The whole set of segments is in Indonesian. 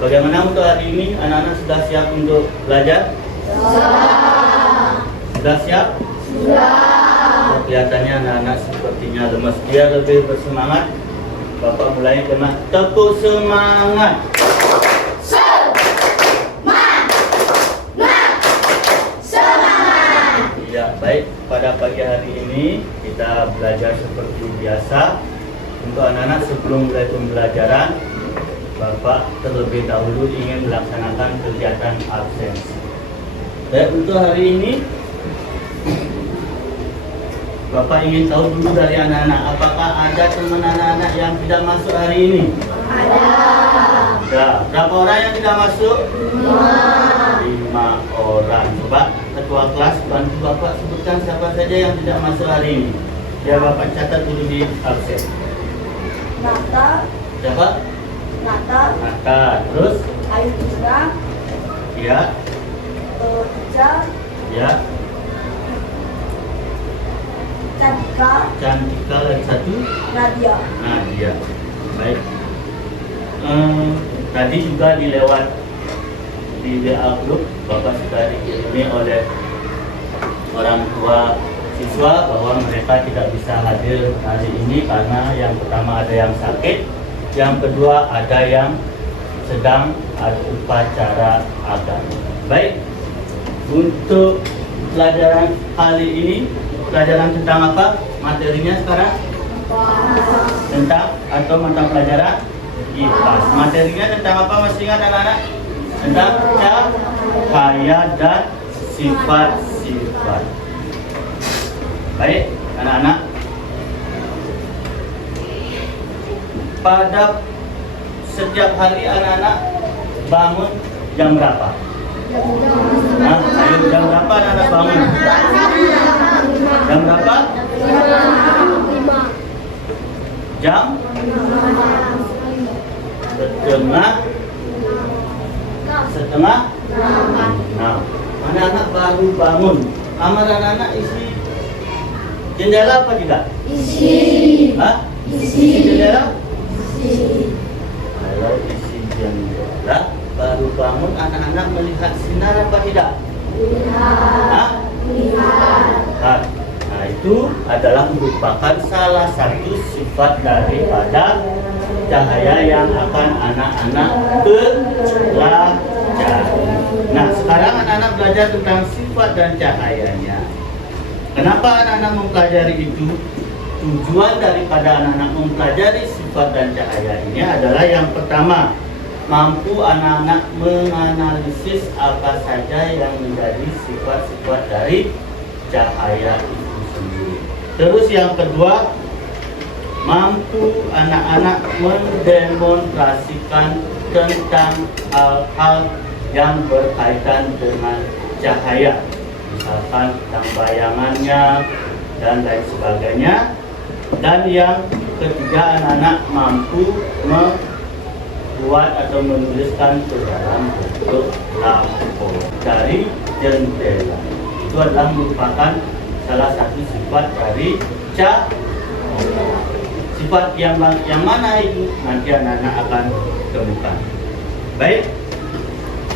Bagaimana untuk hari ini? Anak-anak sudah siap untuk belajar? Sudah siap? Sudah. Kelihatannya anak-anak sepertinya lemas. Biar lebih bersemangat, Bapak mulai dengan tepuk semangat. Ya, baik. Pada pagi hari ini kita belajar seperti biasa. Untuk anak-anak sebelum mulai pembelajaran, Bapak terlebih dahulu ingin melaksanakan kegiatan absensi. Dan untuk hari ini, Bapak ingin tahu dulu dari anak-anak, apakah ada teman anak-anak yang tidak masuk hari ini? Ada. Berapa orang yang tidak masuk? 5 orang. Coba ketua kelas bantu Bapak sebutkan siapa saja yang tidak masuk hari ini. Biar Bapak catat dulu di absen. Nata. Siapa? Nata. Terus? Ayu Isra. Ya. Ica. Ya. Cantika dan satu? Nadia. Nadia. Baik. Tadi juga dilewat di WA group, Bapak sudah dikirimi oleh orang tua siswa bahwa mereka tidak bisa hadir hari ini karena yang pertama ada yang sakit, yang kedua ada yang sedang ada upacara agama. Baik, untuk pelajaran kali ini, pelajaran tentang apa? Materinya sekarang? Tentang atau mata pelajaran IPA. Materinya tentang apa? Masih ingat anak-anak? Tentang cahaya dan sifat-sifat. Baik, anak-anak. Pada setiap hari anak-anak bangun jam berapa? Nah, ayo jam berapa anak-anak bangun? Jam berapa? Jam setengah. Nah, anak-anak baru bangun. Kamar anak-anak isi jendela apa tidak? Isi. Hah? Isi jendela? Isi. Kalau isi jendela, baru bangun anak-anak melihat sinar apa tidak? Lihat. Lihat. Nah, itu adalah merupakan salah satu sifat daripada cahaya yang akan anak-anak pelajari. Nah, sekarang anak-anak belajar tentang sifat dan cahayanya. Kenapa anak-anak mempelajari itu? Tujuan daripada anak-anak mempelajari sifat dan cahaya ini adalah yang pertama, mampu anak-anak menganalisis apa saja yang menjadi sifat-sifat dari cahaya itu sendiri. Terus yang kedua, mampu anak-anak mendemonstrasikan tentang hal-hal yang berkaitan dengan cahaya, misalkan tentang bayangannya dan lain sebagainya. Dan yang ketiga, anak-anak mampu membuat atau menuliskan ke dalam bentuk lampu dari jendela. Itu adalah merupakan salah satu sifat dari cahaya. Sifat yang mana itu nanti anak-anak akan temukan. Baik,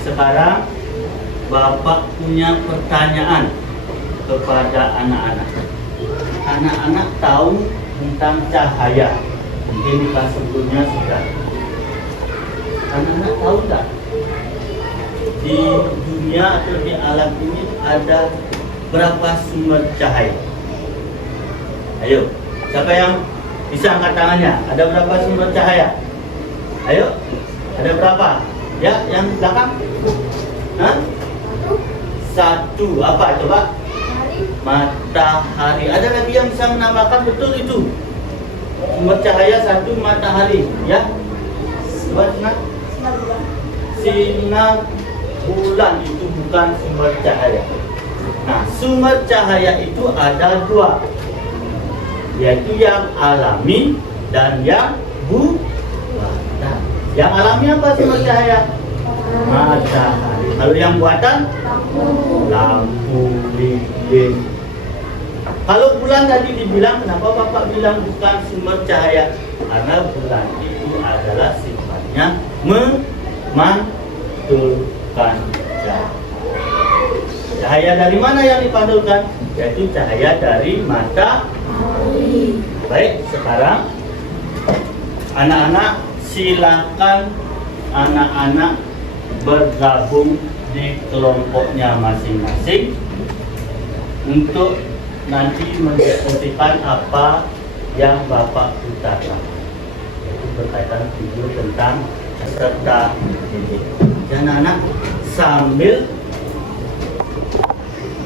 sekarang Bapak punya pertanyaan kepada anak-anak. Anak-anak tahu tentang cahaya. Mungkin di kelas sebelumnya sudah. Anak-anak tahu tak? Di dunia atau di alam ini ada berapa sumber cahaya? Ayo, siapa yang bisa angkat tangannya? Ada berapa sumber cahaya? Ayo, ada berapa? Ya, yang di belakang? Hah? Satu. Apa coba? Matahari. Ada lagi yang bisa menambahkan? Betul itu. Sumber cahaya satu, matahari. Ya? Coba sinar bulan itu bukan sumber cahaya. Nah, sumber cahaya itu ada dua, yaitu yang alami dan yang buatan. Yang alami apa sumber cahaya? Matahari. Kalau yang buatan? Lampu, lilin. Kalau bulan tadi dibilang, kenapa Bapak bilang bukan sumber cahaya? Karena bulan itu adalah sifatnya memantulkan cahaya. Cahaya dari mana yang dipantulkan? Yaitu cahaya dari matahari. Baik, sekarang anak-anak silakan anak-anak bergabung di kelompoknya masing-masing untuk nanti mendiskusikan apa yang Bapak utarakan. Itu berkaitan video tentang peserta didik. Dan anak-anak sambil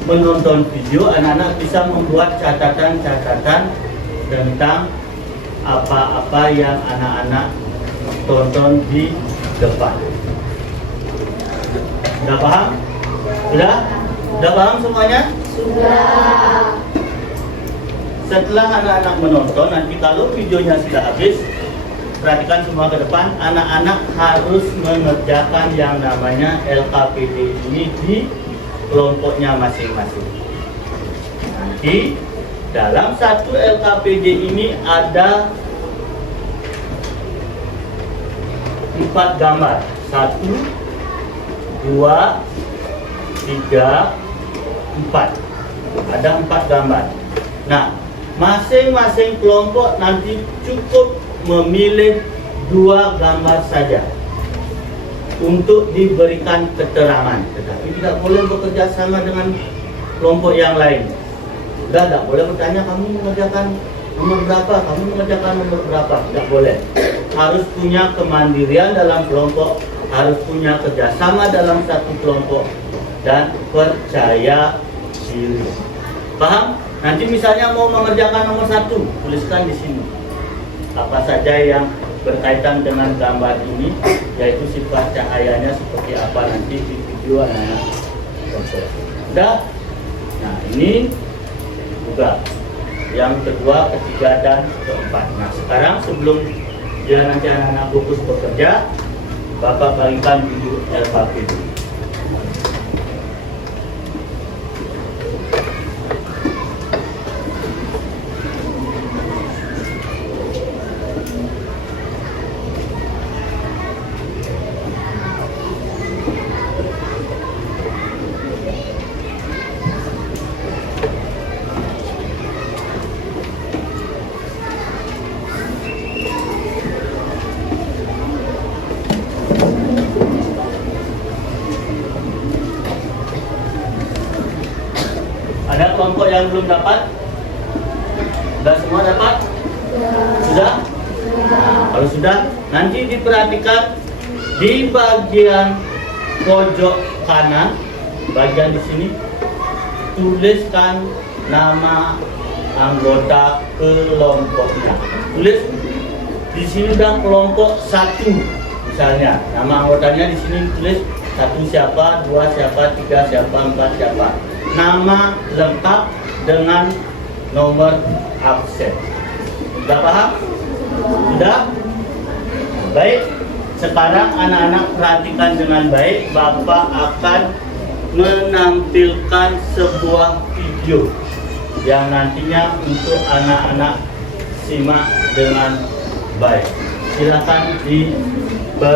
menonton video, anak-anak bisa membuat catatan-catatan tentang apa-apa yang anak-anak tonton di depan. Sudah paham? Sudah? Sudah paham semuanya? Sudah. Setelah anak-anak menonton, nanti kalau videonya sudah habis, perhatikan semua ke depan, anak-anak harus mengerjakan yang namanya LKPD ini di kelompoknya masing-masing. Nanti dalam satu LKPD ini ada 4 gambar. 1, 2, 3, 4. Ada 4 gambar. Nah, masing-masing kelompok nanti cukup memilih 2 gambar saja untuk diberikan keterangan, tetapi tidak boleh bekerja sama dengan kelompok yang lain. Tidak boleh bertanya, kamu mengerjakan nomor berapa, kamu mengerjakan nomor berapa. Tidak boleh. Harus punya kemandirian dalam kelompok, harus punya kerjasama dalam satu kelompok, dan percaya diri. Paham? Nanti misalnya mau mengerjakan nomor 1, tuliskan di sini apa saja yang berkaitan dengan gambar ini, yaitu sifat cahayanya seperti apa nanti di video anak-anak tonton. Sudah? Nah, ini juga yang kedua, ketiga, dan keempat. Nah, sekarang sebelum dia nanti anak-anak fokus bekerja, Bapak bagikan video LKPD. Ada kelompok yang belum dapat? Sudah semua dapat? Sudah? Nah, kalau sudah, nanti diperhatikan di bagian pojok kanan, bagian di sini, tuliskan nama anggota kelompoknya. Tulis di sini udah kelompok 1, misalnya nama anggotanya di sini tulis 1 siapa, 2 siapa, 3 siapa, 4 siapa. Nama lengkap dengan nomor absen. Sudah paham? Sudah? Baik. Sekarang anak-anak perhatikan dengan baik. Bapak akan menampilkan sebuah video yang nantinya untuk anak-anak simak dengan baik. Silakan diperhatikan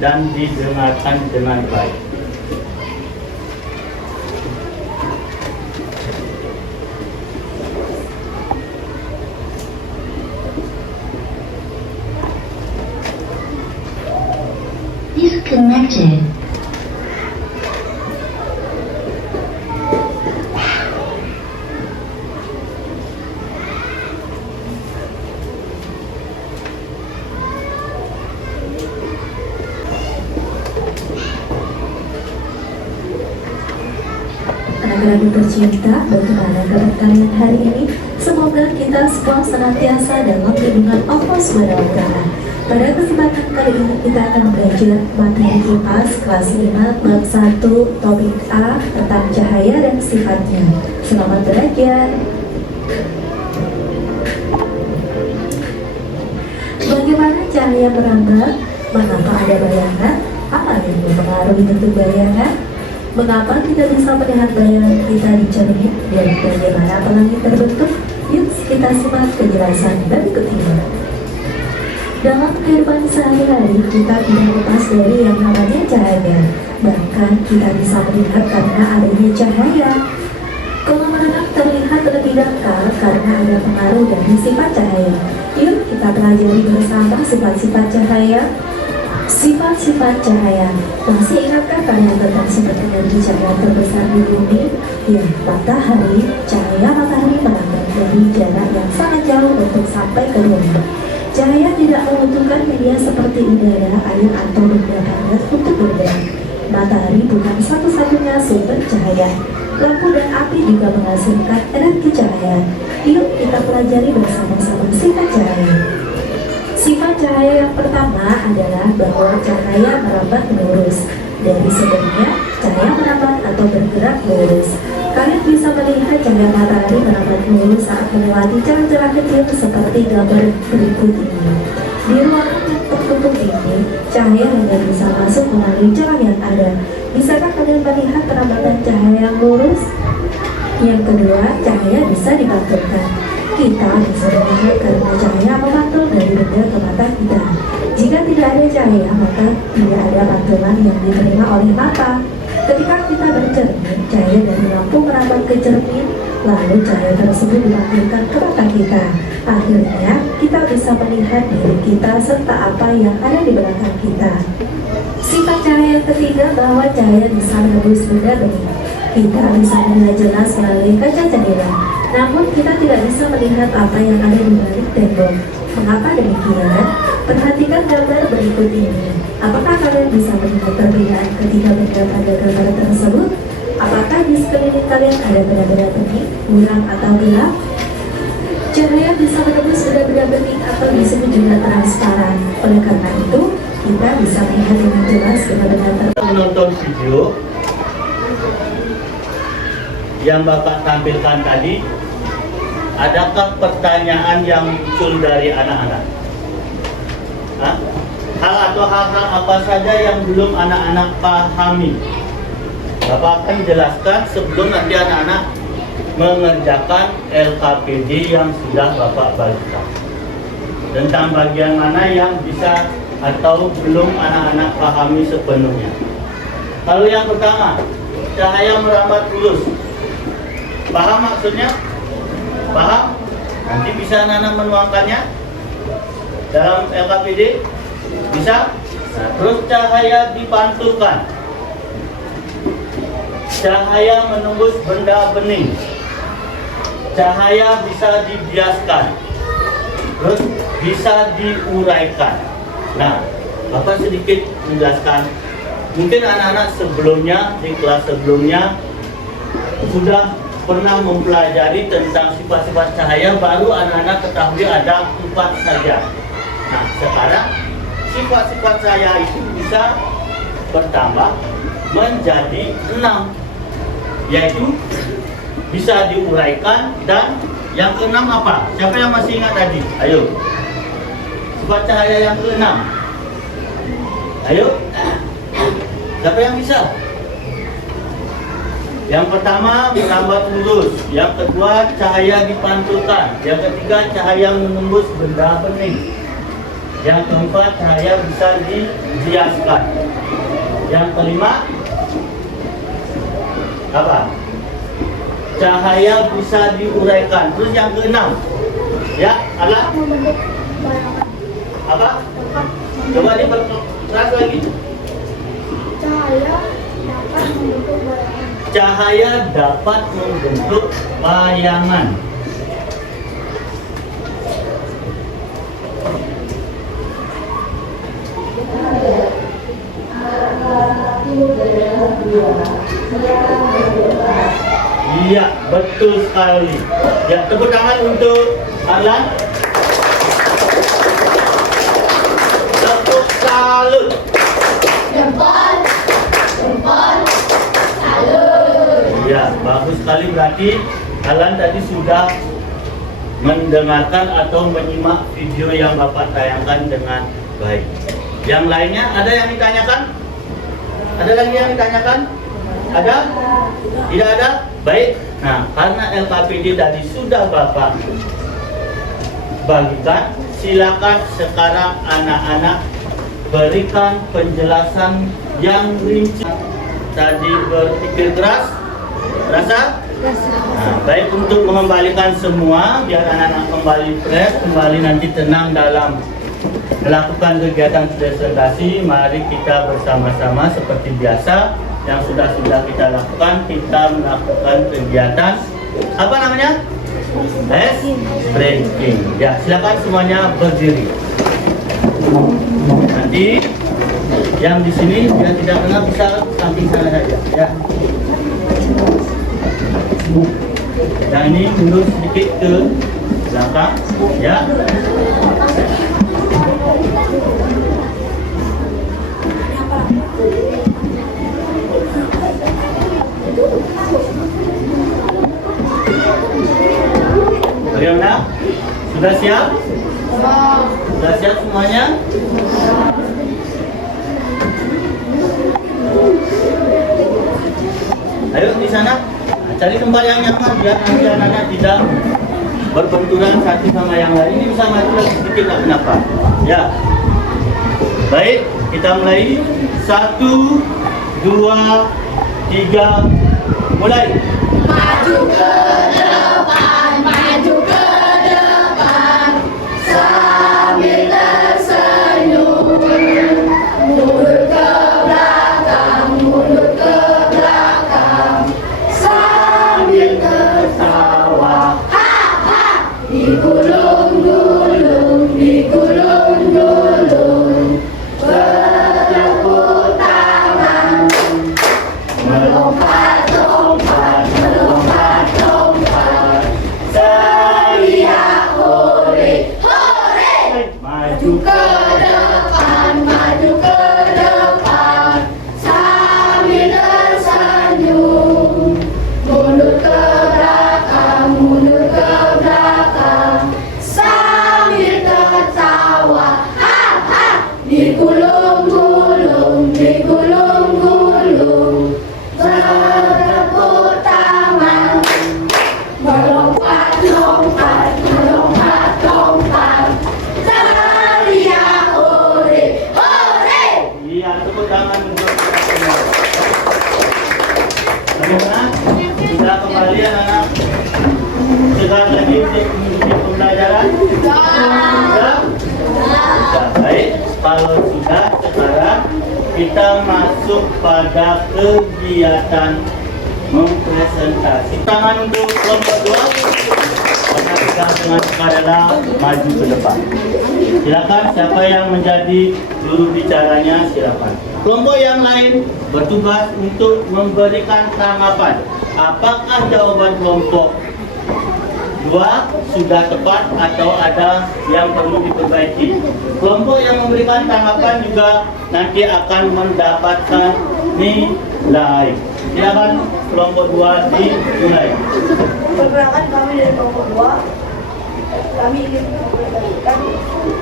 dan didengarkan dengan baik. Disconnected. Anak-anak tercinta, bagaimana kabar kalian hari ini? Semoga kita semua senantiasa dalam lindungan Allah SWT. Pada kesempatan kali ini kita akan belajar materi IPAS kelas 5 bab 1 topik A tentang cahaya dan sifatnya. Selamat belajar. Bagaimana cahaya merambat? Mengapa ada bayangan? Apa yang mempengaruhi bentuk bayangan? Mengapa kita bisa melihat bayangan kita di cermin dan bagaimana pelangi terbentuk? Yuk kita simak penjelasan berikut ini. Dalam kehidupan sehari-hari, kita tidak lepas dari yang namanya cahaya. Bahkan kita bisa melihat karena adanya cahaya. Kolam renang terlihat lebih dangkal karena ada pengaruh dari sifat cahaya. Yuk kita pelajari bersama sifat-sifat cahaya. Sifat-sifat cahaya. Masih ingatkah kalian tentang sumber energi cahaya terbesar di bumi? Ya, matahari. Cahaya matahari merambat dari jarak yang sangat jauh untuk sampai ke bumi. Cahaya tidak membutuhkan media seperti udara, air, atau benda panas untuk bergerak. Matahari bukan satu-satunya sumber cahaya. Lampu dan api juga menghasilkan energi cahaya. Yuk kita pelajari bersama-sama sifat cahaya. Sifat cahaya yang pertama adalah bahwa cahaya merambat lurus. Dari sebelumnya, cahaya merambat atau bergerak lurus. Kalian bisa melihat cahaya matahari merambat lurus saat melewati celah-celah kecil seperti gambar berikut ini. Di ruangan yang tertutup ini, cahaya hanya bisa masuk melalui celah yang ada. Bisakah kalian melihat perambatan cahaya yang lurus? Yang kedua, cahaya bisa dipantulkan. Kita bisa melihat karena cahaya memantul dari benda ke mata kita. Jika tidak ada cahaya, maka tidak ada pantulan yang diterima oleh mata. Ketika kita bercermin, cahaya dari lampu merambat ke cermin, lalu cahaya tersebut dipantulkan ke mata kita. Akhirnya, kita bisa melihat diri kita serta apa yang ada di belakang kita. Sifat cahaya yang ketiga bahwa cahaya bisa menembus benda bening. Kita bisa melihat jelas melalui kaca jendela. Namun kita tidak bisa melihat apa yang ada di balik tembok. Mengapa demikian? Perhatikan gambar berikut ini. Apakah kalian bisa melihat perbedaan ketiga benda pada gambar tersebut? Apakah di sekeliling kalian ada benda-benda bening, buram atau gelap? Cahaya bisa menembus benda-benda bening atau disebut juga transparan. Oleh karena itu, kita bisa melihat dengan jelas benda-benda tersebut. Menonton video yang Bapak tampilkan tadi, adakah pertanyaan yang muncul dari anak-anak? Hal atau hal-hal apa saja yang belum anak-anak pahami? Bapak akan jelaskan sebelum nanti anak-anak mengerjakan LKPD yang sudah Bapak bagikan. Tentang bagian mana yang bisa atau belum anak-anak pahami sepenuhnya. Lalu yang pertama, cahaya merambat lurus. Paham maksudnya? Paham? Nanti bisa anak-anak menuangkannya dalam LKPD? Bisa? Nah, terus cahaya dipantulkan. Cahaya menembus benda bening. Cahaya bisa dibiaskan. Terus bisa diuraikan. Nah, Bapak sedikit menjelaskan. Mungkin anak-anak sebelumnya, di kelas sebelumnya sudah pernah mempelajari tentang sifat-sifat cahaya, baru anak-anak ketahui ada 4 saja. Nah, sekarang sifat-sifat cahaya itu bisa bertambah menjadi 6, yaitu bisa diuraikan, dan yang ke-6 apa? Siapa yang masih ingat tadi? Ayo. Sifat cahaya yang ke-6. Ayo. Siapa yang bisa? Yang pertama, merambat lurus. Yang kedua, cahaya dipantulkan. Yang ketiga, cahaya menembus benda bening. Yang keempat, cahaya bisa dibiaskan. Yang kelima, apa? Cahaya bisa diuraikan. Terus yang keenam, ya, Ala? Apa? Coba diperkeras lagi. Cahaya dapat membentuk bayangan. Iya, betul sekali. Ya, tepuk tangan untuk Arlan. Tepuk salut. Jempol, jempol, salut. Ya, bagus sekali. Berarti Arlan tadi sudah mendengarkan atau menyimak video yang Bapak tayangkan dengan baik. Yang lainnya ada yang ditanyakan? Ada lagi yang ditanyakan? Ada? Tidak ada? Baik. Nah, karena LKPD tadi sudah Bapak bagikan, silakan sekarang anak-anak berikan penjelasan yang rinci. Tadi berpikir keras, rasa? Nah, baik, untuk mengembalikan semua, biar anak-anak kembali fresh, kembali nanti tenang dalam melakukan kegiatan presentasi. Mari kita bersama-sama seperti biasa yang sudah kita lakukan. Kita melakukan kegiatan apa namanya? Ice breaking. Ya, silakan semuanya berdiri. Nanti yang di sini yang tidak kenal bisa samping sana saja. Ya. Yang ini mundur sedikit ke belakang. Ya. Bagaimana? Sudah siap? Sudah siap semuanya? Ayo di sana, cari tempat yang nyaman biar nanti anak-anak tidak berbenturan satu sama yang lain. Ini bisa maju lagi sedikit, tak kenapa. Ya. Baik, kita mulai. 1, 2, 3, mulai. Maju ke depan, maju ke depan, sambil tersenyum. Mundur ke belakang, mundur ke belakang, sambil tertawa. Ha ha, digulung-gulung, digulung-gulung, bertepuk tangan, melompat-lompat, melompat-lompat, teriak hore, hore. Maju ke depan, maju ke depan, sambil tersenyum. Mundur ke belakang, mundur ke belakang, sambil tertawa. Ha ha, digulung-gulung, digulung-gulung, bertepuk tangan, melompat-lompat, melompat-lompat, teriak hore, hore. Iya, tepuk tangan untuk kita. Bagaimana? Sudah kembali anak-anak? Sudah lagi mengikuti pembelajaran? Sudah? Sudah. Baik, kalau sudah, sekarang kita masuk pada kegiatan mempresentasi. Tangan untuk kelompok 2. Pegang dengan adalah maju ke depan. Silakan siapa yang menjadi juru bicaranya, silakan. Kelompok yang lain bertugas untuk memberikan tanggapan. Apakah jawaban kelompok 2 sudah tepat atau ada yang perlu diperbaiki? Kelompok yang memberikan tanggapan juga nanti akan mendapatkan nilai. Silakan kelompok 2 dimulai. Perkenalkan, kami dari kelompok 2. Kami ingin mempresentasikan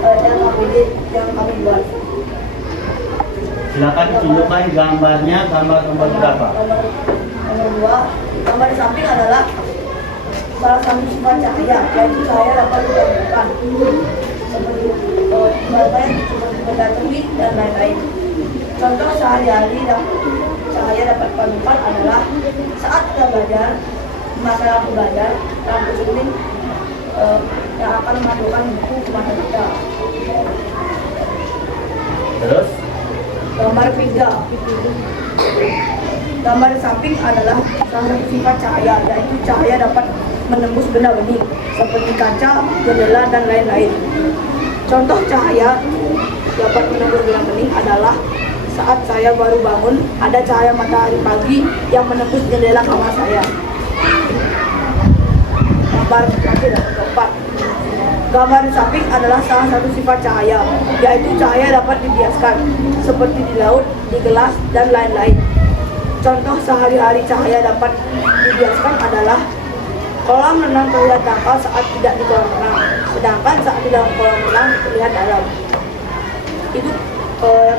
LKPD yang kami buat. Silakan tunjukkan gambarnya, gambar nomor berapa? Nomor 2, gambar di samping adalah salah satu sifat cahaya, yaitu cahaya dapat digabungkan seperti seperti benda terbit dan lain-lain. Contoh sehari-hari cahaya dapat ditemukan adalah saat kita belajar, masa lampu belajar, lampu kuning yang akan memandukan buku ke mata kita. Terus? Gambar 3. Gambar di samping adalah salah satu sifat cahaya, yaitu cahaya dapat menembus benda bening seperti kaca, jendela, dan lain-lain. Contoh cahaya dapat menembus benda bening adalah saat saya baru bangun, ada cahaya matahari pagi yang menembus jendela kamar saya. Gambar terakhir, keempat. Gambar di samping adalah salah satu sifat cahaya, yaitu cahaya dapat dibiaskan, seperti di laut, di gelas, dan lain-lain. Contoh sehari-hari cahaya dapat dibiaskan adalah kolam renang terlihat dangkal saat tidak di kolam renang, sedangkan saat di dalam kolam renang terlihat dalam. Itu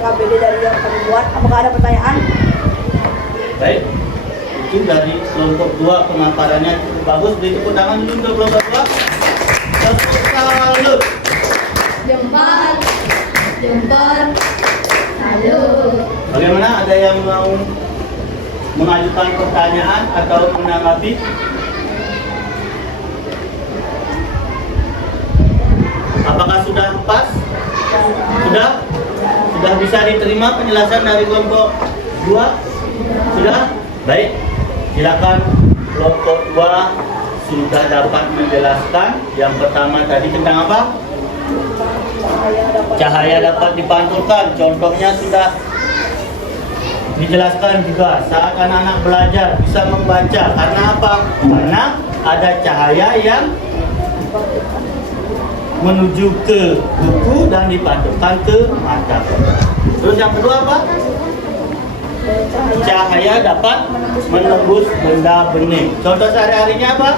KBD dari yang kami buat. Apakah ada pertanyaan? Baik, itu dari kelompok 2 pemaparannya cukup bagus. Beri tepuk tangan dulu untuk kelompok 2. Tepuk salut. Jempol. Jempol. Salut. Bagaimana, ada yang mau mengajukan pertanyaan atau menanggapi? Apakah sudah pas? Sudah? Sudah bisa diterima penjelasan dari kelompok 2? Sudah? Baik. Silakan kelompok 2 sudah dapat menjelaskan. Yang pertama tadi tentang apa? Cahaya dapat dipantulkan. Contohnya sudah dijelaskan juga saat anak-anak belajar bisa membaca. Karena apa? Karena ada cahaya yang menuju ke buku dan dipantulkan ke mata. Terus yang kedua apa? Cahaya dapat menembus benda bening. Contoh sehari-harinya apa?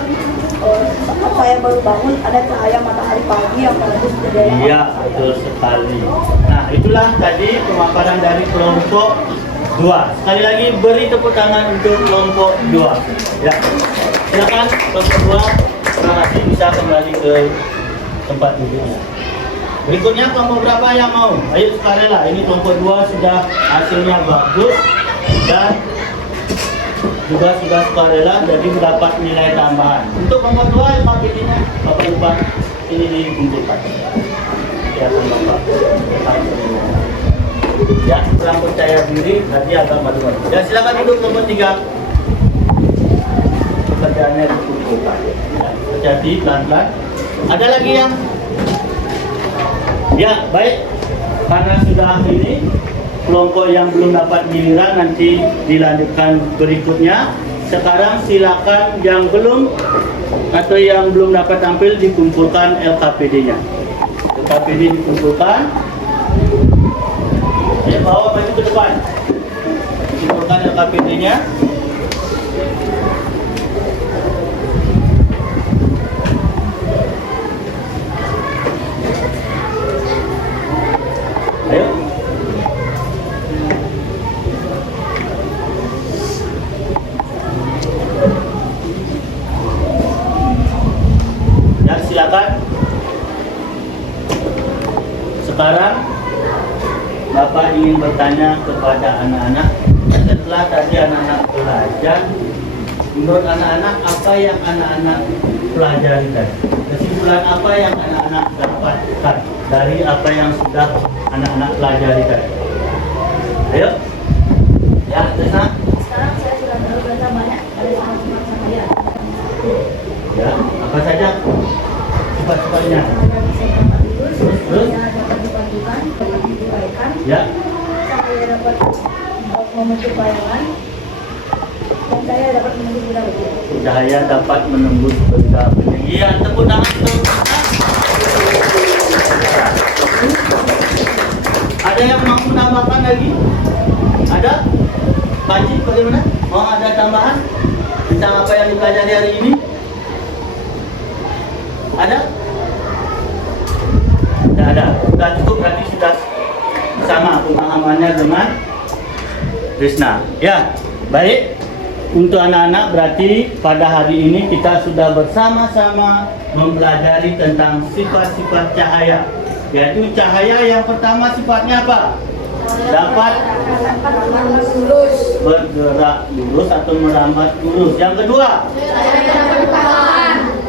Saat saya baru bangun ada cahaya matahari pagi yang menembus jendela. Iya, betul sekali. Nah, itulah tadi pemaparan dari kelompok 2. Sekali lagi beri tepuk tangan untuk kelompok 2. Ya. Silakan kelompok 2. Terima kasih, bisa kembali ke tempat duduknya. Berikutnya kelompok berapa yang mau? Ayo sukarela. Ini kelompok 2 sudah hasilnya bagus dan juga sudah sukarela, jadi mendapat nilai tambahan. Untuk kelompok 2 paketnya Bapak Ibu ini dikumpulkan. Ya, Bapak. Ya, kurang percaya diri, nanti agak malu-malu. Ya, silakan duduk kelompok 3. Pekerjaannya dikumpulkan. Ya, hati-hati, pelan-pelan. Ada lagi yang? Ya, baik. Karena sudah ini, kelompok yang belum dapat giliran nanti dilanjutkan berikutnya. Sekarang silakan yang belum atau yang belum dapat tampil dikumpulkan LKPD-nya. LKPD dikumpulkan. Ya, bawa baju ke depan. Dikumpulkan LKPD-nya. Ayo. Ya, silakan. Sekarang Bapak ingin bertanya kepada anak-anak. Setelah tadi anak-anak belajar, menurut anak-anak apa yang anak-anak pelajari tadi? Kesimpulan apa yang anak-anak dapatkan dari apa yang sudah anak-anak pelajari tadi? Ayo. Ya, Desna. Sekarang saya sudah tahu berapa banyak ada sifat-sifat cahaya. Ya, apa saja sifat-sifatnya? Cahaya bisa dapat lurus, Terus? cahaya dapat dipantulkan, dapat diuraikan, Ya. cahaya dapat membentuk bayangan, dan cahaya dapat menembus benda bening. Cahaya dapat menembus benda bening. Iya, tepuk tangan tuh. Ada yang mau menambahkan lagi? Ada? Panji, bagaimana? Mau ada tambahan tentang apa yang dipelajari hari ini? Ada? Tidak ada. Sudah cukup, berarti sudah sama pemahamannya dengan Krisna. Ya, baik. Untuk anak-anak berarti pada hari ini kita sudah bersama-sama mempelajari tentang sifat-sifat cahaya. Yaitu cahaya yang pertama sifatnya apa? Dapat bergerak lurus atau merambat lurus. Yang kedua,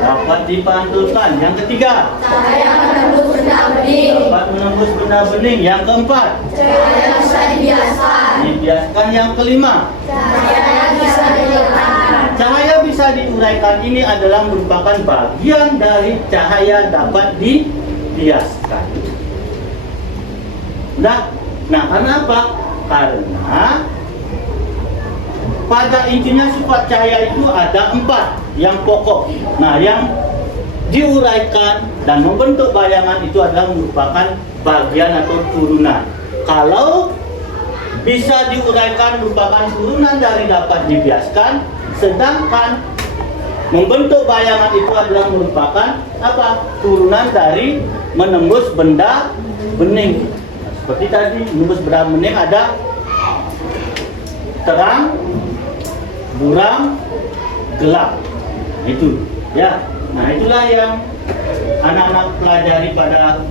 dapat dipantulkan. Yang ketiga, Cahaya menembus benda bening. dapat menembus benda bening. Yang keempat, Cahaya bisa dibiaskan. dibiaskan. Yang kelima, Cahaya bisa diuraikan. cahaya bisa diuraikan ini adalah merupakan bagian dari cahaya dapat dibiaskan. Nah, karena apa? Karena pada intinya sifat cahaya itu ada 4 yang pokok. Nah, yang diuraikan dan membentuk bayangan itu adalah merupakan bagian atau turunan. Kalau bisa diuraikan merupakan turunan dari dapat dibiaskan, sedangkan membentuk bayangan itu adalah merupakan apa? Turunan dari menembus benda bening. Nah, seperti tadi menembus benda bening ada terang, buram, gelap. Itu ya. Nah, itulah yang anak-anak pelajari pada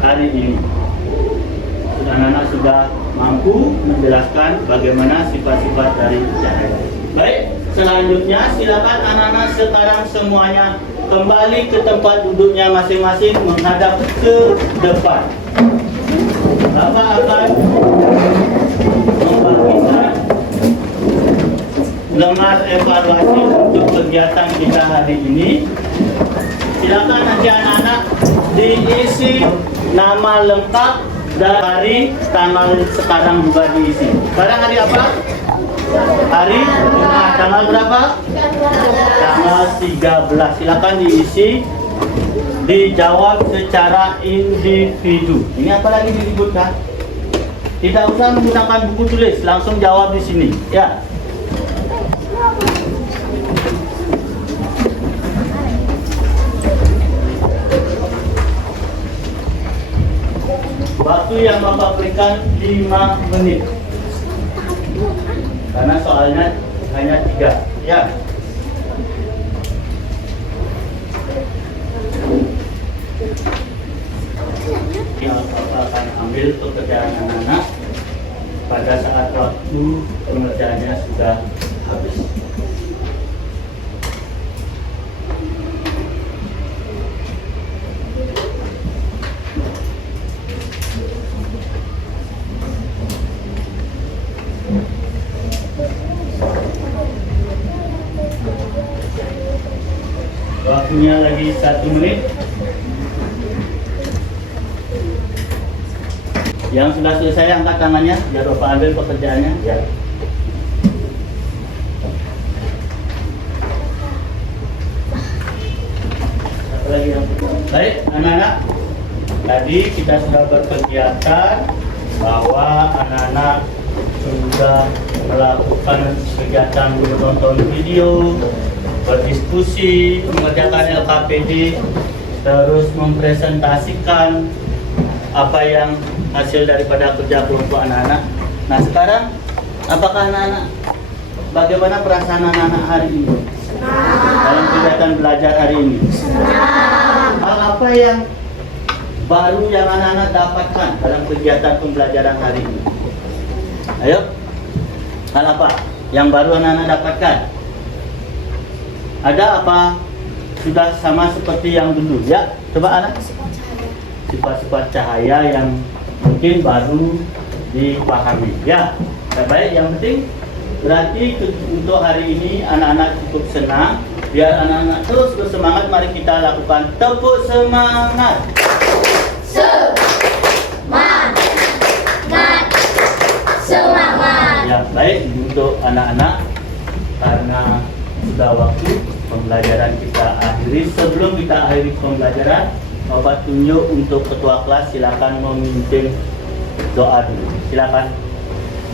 hari ini? Anak-anak sudah mampu menjelaskan bagaimana sifat-sifat dari cahaya. Baik, selanjutnya silakan anak-anak sekarang semuanya kembali ke tempat duduknya masing-masing menghadap ke depan. Bapak akan membagikan lembar evaluasi untuk kegiatan kita hari ini. Silakan nanti anak-anak diisi nama lengkap dan hari tanggal sekarang juga diisi. Sekarang hari apa? Hari tanggal berapa? Tanggal 13. Silakan diisi, dijawab secara individu. Ini apa lagi disebutkan? Tidak usah menggunakan buku tulis, langsung jawab di sini. Ya. Waktu yang Bapak berikan 5 menit. Karena soalnya hanya 3. Ya. Yang Bapak akan ambil pekerjaan anak-anak pada saat waktu pengerjaannya sudah habis. Waktunya lagi 1 menit. Yang sudah selesai angkat tangannya, biar Bapak ambil pekerjaannya. Ya. Satu lagi yang baik, anak-anak. Tadi kita sudah berkegiatan bahwa anak-anak sudah melakukan kegiatan menonton video, berdiskusi, mengerjakan LKPD, terus mempresentasikan apa yang hasil daripada kerja kelompok anak-anak. Nah sekarang, apakah anak-anak, bagaimana perasaan anak-anak hari ini? Dalam kegiatan belajar hari ini? Hal apa yang baru yang anak-anak dapatkan dalam kegiatan pembelajaran hari ini? Ayo, hal apa yang baru anak-anak dapatkan? Ada apa? Sudah sama seperti yang dulu? Ya, coba anak. Sifat-sifat cahaya yang mungkin baru dipahami. Ya, baik. Yang penting berarti untuk hari ini anak-anak cukup senang. Biar anak-anak terus bersemangat, mari kita lakukan tepuk semangat. Semangat. Ya, baik untuk anak-anak karena sudah waktu pembelajaran kita akhiri. Sebelum kita akhiri pembelajaran, Bapak tunjuk untuk ketua kelas, silakan memimpin doa dulu. Silakan.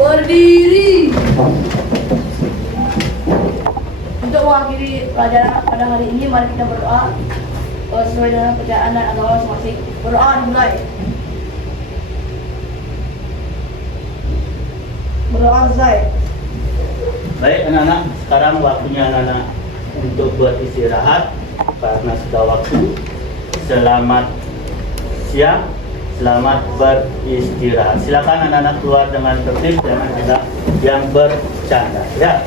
Berdiri. Untuk mengakhiri pelajaran pada hari ini, mari kita berdoa sesuai dengan percayaan dan agama masing-masing. Berdoa dimulai. Berdoa selesai. Baik anak-anak, sekarang waktunya anak-anak untuk beristirahat karena sudah waktu. Selamat siang, selamat beristirahat. Silakan anak-anak keluar dengan tertib, jangan ada yang bercanda. Ya.